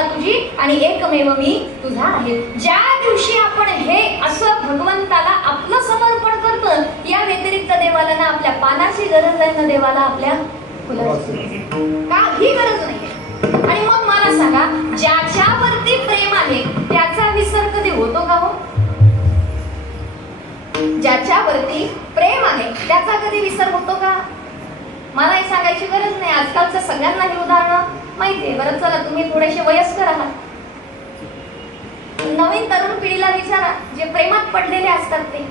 माता तुझी आणि एकमेव मी तुझा आहे. ज्या दिवशी आपण हे असं भगवंताला आपलं समर्पण करतो या व्यतिरिक्त देवाला ना आपल्या पानाची गरज आहे ना देवाला आपल्या काही गरज नाही. आणि मग मला सांगा ज्याच्यावरती प्रेम आहे त्याचा विसर कधी होतो का हो? ज्याच्यावरती प्रेम आहे त्याचा कधी विसर होतो का? मला हे सांगायची गरज नाही. आजकालचं सगळ्यांना ही उदाहरणं माहिती आहे. बरं चला तुम्ही थोडेसे वयस्कर आहात नवीन तरुण पिढीला विचारा जे प्रेमात पडलेले असतात ते.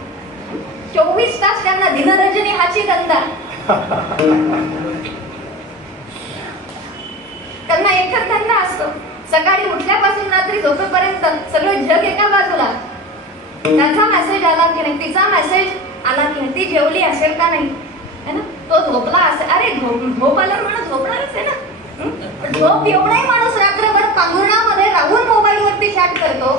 चोवीस तास त्यांना दिनरजनी हाची धंदा त्यांना एकच धंदा असतो. सकाळी उठल्यापासून रात्री झोपेपर्यंत सगळं जग एका बाजूला. त्याचा मेसेज आला की नाही तिचा मेसेज आला की नाही ती जेवली असेल का नाही? है ना? तो झोपला असेल अरे झोप झोप आल्यावर म्हणून झोपणारच आहे ना. झोप एवढाही माणूस रात्रभर पांघरुणामध्ये राहून मोबाईल वरती चॅट करतो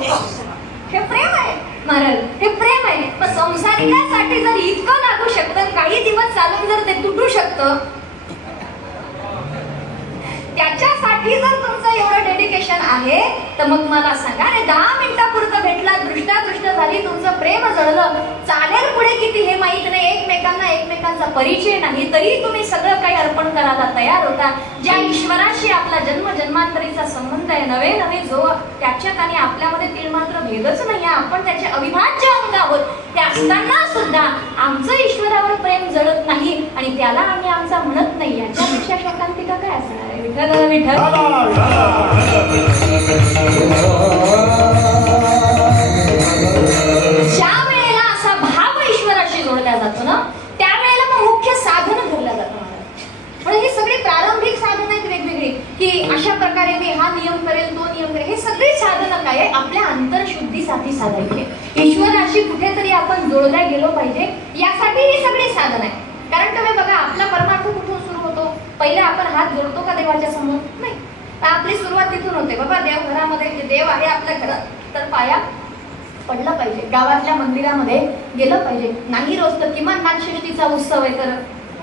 हे प्रेम आहे. महाराज हे प्रेम आहे. पण संसारिकासाठी जर इतकं लागू शकतं काही दिवस चालून जर ते तुटू शकतं त्याच्यासाठी जर तुमचं एवढं डेडिकेशन आहे तर मग मला सांगा अरे दहा मिनिटापुरतं भेटला दृष्टादृष्ट झाली तुमचं प्रेम जळलं चालेल पुढे किती हे माहीत नाही. एकमेकांचा परिचय नाही तरी तुम्ही सगळं काही अर्पण करायला तयार होता ज्या ईश्वराशी आपला जन्म जन्मांतरीचा संबंध आहे नवे नवे जो त्याच्यात आणि आपल्यामध्ये तीळ मात्र भेदच नाही आहे आपण त्याचे अविभाज्य अंग आहोत ते असताना सुद्धा आमचं ईश्वरावर प्रेम जळत नाही आणि त्याला आम्ही आमचा म्हणत नाही याच्यापेक्षा शोकांतिका काय असणार आहे विठ्ठल विठ्ठल आहे. कुठेतरी आपण जोडल्या गेलो पाहिजे यासाठी ही सगळी साधन आहे. कारण तुम्ही बघा आपला परमार्थ कुठून सुरू होतो? पहिले आपण हात जोडतो का देवाच्या समोर? नाही. तर आपली सुरुवात तिथून होते. बाबा देव घरामध्ये जे देव आहे आपल्या घरात. तर पाया पडलं पाहिजे. गावातल्या मंदिरामध्ये गेलं पाहिजे. नाही रोज तर किमान नाथषष्टीचा उत्सव आहे तर.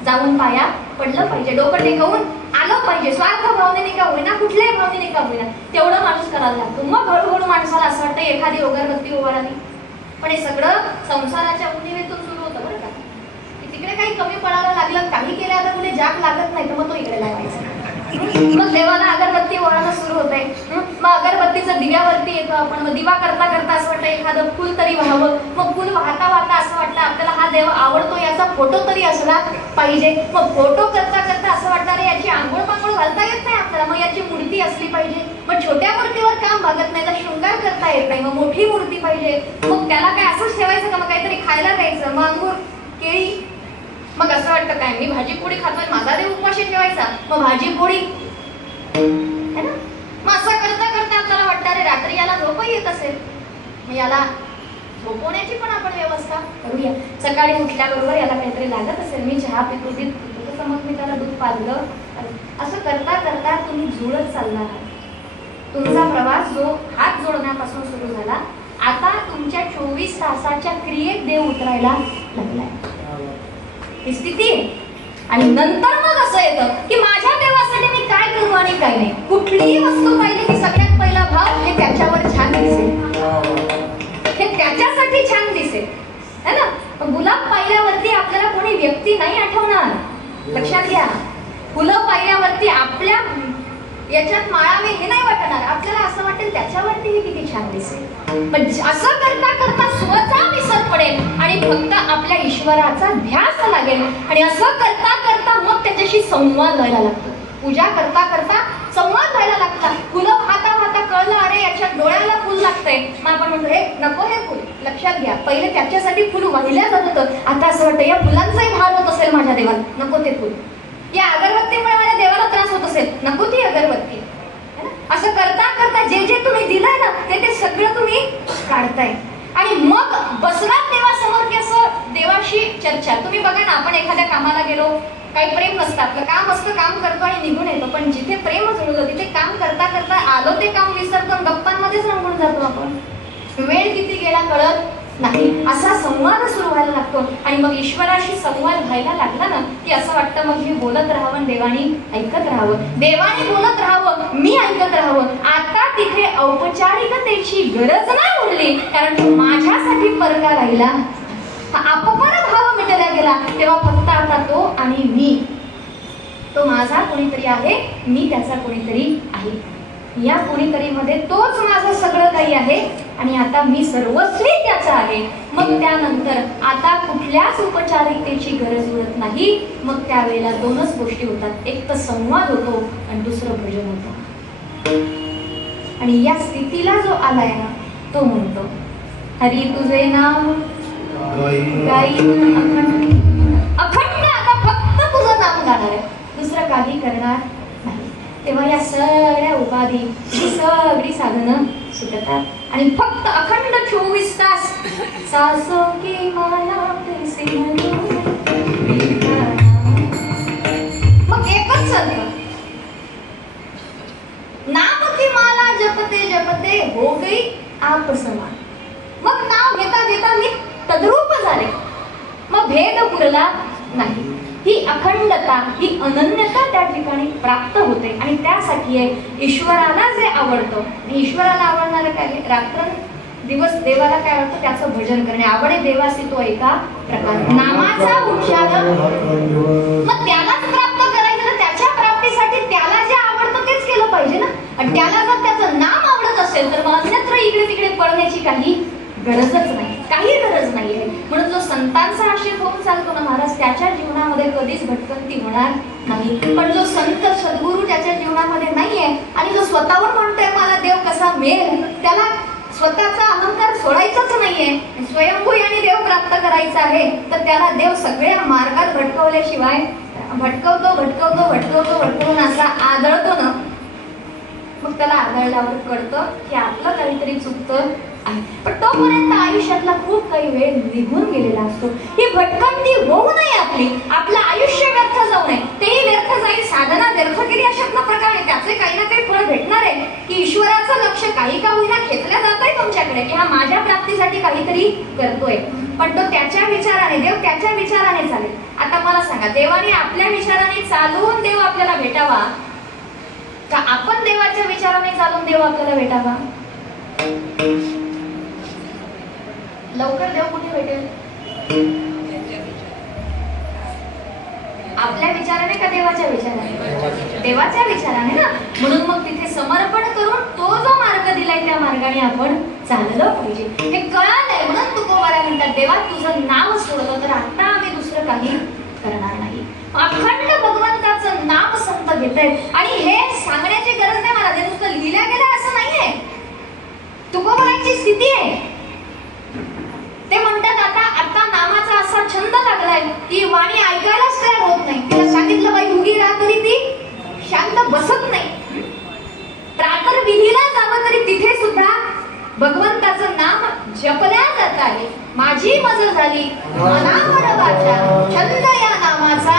जाऊन पाया पडलं पाहिजे. डोकं टेकवून आलं पाहिजे. स्वार्थ भावनेने का होईना कुठल्याही भावनेने का होईना तेवढं माणूस करायला लागतो. मग हळूहळू माणसाला असं वाटतं एखादी अगरबत्ती उभारावी. पण हे सगळं संसाराच्या उणीवेतून सुरू होतं बरं का. की तिकडे काही कमी पडायला लागलं काही केलं तर कुठे जाग लागत नाही तर मग तो इकडे लागायचा. मग देवाला अगरबत्ती वळणं सुरू होत आहे मग अगरबत्तीचं दिव्यावरती येतो आपण मग दिवा करता करता असं वाटतं एखादं फुल तरी व्हावं. मग फुल वाहता वाहता असं वाटतं आपल्याला हा देव आवडतो याचा फोटो तरी असला पाहिजे. मग फोटो करता करता असं वाटतं याची आंघोळ पांघोळ घालता येत नाही आपल्याला मग याची मूर्ती असली पाहिजे. मग छोट्या मूर्तीवर काम भागत नाही तर शृंगार करता येत नाही मग मोठी मूर्ती पाहिजे. मग त्याला काय असंच ठेवायचं का? मग काहीतरी खायला द्यायचं मग अंगूर केळी. मग असं वाटतं काय? मी भाजी पोळी खातोय माझा देव उपाशी ठेवायचा. मग भाजी पोळी है ना मग असं करता करता आपल्याला वाटतं झोप झोपही येत असेल. मग याला झोपवण्याची पण आपण व्यवस्था करूया. सकाळी उठल्याबरोबर याला काहीतरी लागत असेल. मी चहा पितो दूध पितो तसं मग मी त्याला दूध पाजलं. असं करता करता तुम्ही जुळत चालला तुमचा प्रवास जो हात जोडण्यापासून सुरू झाला आता तुमच्या चोवीस तासाच्या क्रियेत देव उतरायला लागलाय. ही स्थिती आणि नंतर मग असं येतं की माझ्या देवासाठी मी काय करू आणि काय नाही? कुठलीही वस्तू पाहिली की सगळ्यात पहिला भाव हे त्याच्यावर छान दिसेल. हे त्याच्यासाठी छान दिसेल. है ना? गुलाब पाहिल्यावरती आपल्याला कोणी व्यक्ती नाही आठवणार. लक्षात घ्या. फुलं पाहिल्यावरती आपल्या याच्यात माळावे हे नाही वाटणार. आपल्याला असं वाटेल त्याच्यावरती हे किती छान दिसेल. पण असं करता करता स्वतः विसर पडेल आणि फक्त आपल्या ईश्वराचा ध्यास लागेल. आणि असं करता करता मग त्याच्याशी संवाद व्हायला लागतो. पूजा करता करता संवाद व्हायला लागता फुलं डोळ्याला फुल लागतंय. मग आपण म्हणतो हे नको हे फुल. लक्षात घ्या. पहिले त्याच्यासाठी फुल वाहिल्या जात होतं. आता असं वाटतं या फुलांचाही भार होत असेल माझ्या देवाला. नको ते फुल. या अगरबत्तीमुळे माझ्या देवाला त्रास होत असेल. नको ती अगरबत्ती. असं करता करता जे जे तुम्ही दिलंय ना ते ते सगळं तुम्ही काढताय. आणि मग बसलात देवासमोर की असं देवाशी चर्चा. तुम्ही बघा ना आपण एखाद्या कामाला गेलो काही प्रेम नसतं. आपलं काम असतं काम करतो आणि निघून येतो. पण जिथे प्रेम जुळलं तिथे काम करता करता आलो ते काम विसरतो आणि गप्पांमध्येच जातो आपण. वेळ किती गेला कळत नाही. असा संवाद सुरू व्हायला लागतो. आणि मग ईश्वराशी संवाद व्हायला लागला ना की असं वाटतं मग मी बोलत राहावं देवाने देवानी ऐकत राहावं. देवानी बोलत राहावं मी ऐकत राहावं. आता तिथे औपचारिकतेची गरज नाही उरली. कारण तो माझ्यासाठी परका राहिला. हा अपपर भाव मिटला गेला. तेव्हा फक्त आता तो आणि मी. तो माझा कोणीतरी आहे मी त्याचा कोणीतरी आहे. या कोणीतरीमध्ये तोच माझा सगळं काही आहे आणि आता मी सर्वस्वी त्याचा आहे. मग त्यानंतर आता कुठल्याच उपचारिकतेची गरज उरत नाही. मग त्यावेळेला दोनच गोष्टी होतात. एक तर संवाद होतो आणि दुसरं भजन होतं. आणि या स्थितीला जो आलाय ना तो म्हणतो हरी तुझे नाव अखंड आता फक्त तुझं नाम गाणार आहे. दुसरं काही करणार नाही. तेव्हा या सगळ्या उपाधी ही सगळी साधनं शिकतात. आणि फक्त अखंड चोवीस तास सासो की मला मग एकच सर्व नाम की माला जपते जपते हो गई आप समान मग नाव घेता घेता मी तद्रूप झाले. मग भेद पुरला नाही. ही अखंडता ही अनन्यता त्या ठिकाणी प्राप्त होते. आणि त्यासाठी आहे ईश्वराला जे आवडतं आणि ईश्वराला आवडणारं काय रात्र दिवस देवाला काय आवडतं? त्याचं भजन करणे. आवडे देवासी तो एका प्रकार. नामाचा उच्चार. मग त्यालाच प्राप्त करायचं तर त्याच्या प्राप्तीसाठी त्याला जे आवडतं तेच केलं पाहिजे ना. आणि त्याला जर त्याचं नाम आवडत असेल तर मग अन्यत्र इकडे तिकडे पळण्याची काही गरजच नाही काही गरज नाहीये. म्हणून जो संतांचा आश्रय होऊन चालतो ना महाराज त्याच्या जीवनामध्ये कधीच भटकंती होणार नाही. पण जो संत सद्गुरू त्याच्या जीवनामध्ये नाहीये आणि जो स्वतःवर म्हणतोय मला देव कसा मिळेल? त्याला स्वतःचा अहंकार सोडायचाच नाहीये. स्वयंभू आणि देव प्राप्त करायचा आहे तर त्याला देव सगळ्या मार्गात भटकवल्याशिवाय भटकवतो भटकवतो भटकवतो भटकवून असा आदळतो ना. मग त्याला आदळल्यावर कळतं की आपलं काहीतरी चुकतं. आहे. पण तोपर्यंत आयुष्यातला खूप काही वेळ निघून गेलेला असतो. ही भटकंती होऊ नये आपली. आपलं आयुष्य व्यर्थ जाऊ नये. तेही व्यर्थ जाईल साधना व्यर्थ केली अशातला प्रकार. आहे त्याचे काही ना काही फळ भेटणार आहे. की ईश्वराचं लक्ष काही का होईना घेतलं जात आहे तुमच्याकडे. की हा माझ्या प्राप्तीसाठी काहीतरी करतोय. पण तो त्याच्या विचाराने देव त्याच्या विचाराने चालेल. आता मला सांगा देवाने आपल्या विचाराने चालवून देव आपल्याला भेटावा? का आपण देवाच्या विचाराने चालून देव आपल्याला भेटावा? लवकर देव कुठे भेटेल? आपल्या विचाराने का देवाच्या विचाराने? देवाच्या विचाराने ना. म्हणून मग तिथे समर्पण करून तो जो मार्ग दिलाय त्या मार्गाने आपण चाललं पाहिजे. हे कळालंय म्हणून तुकोबारा म्हणतात देवा तुझं नाव सोडलं तर आता आम्ही दुसरं काही करणार नाही. अखंड भगवंताचं नाम संत घेत आणि हे सांगण्याची गरज नाही मला ते नुसतं लिहिल्या गेलं असं नाहीये. तुकोबाराची स्थिती आहे ते म्हणतात आता आता नामाचा असा छंद लागलाय. की वाणी ऐकायलाच तयार होत नाही. तिला सांगितलं बाई उगी राहा तरी ती शांत बसत नाही. प्रातर विधीला जावं तरी तिथे सुद्धा भगवंताचं नाम जपल्या जात आहे. माझी मज झाली. मनावर वाचा. छंद या नामाचा.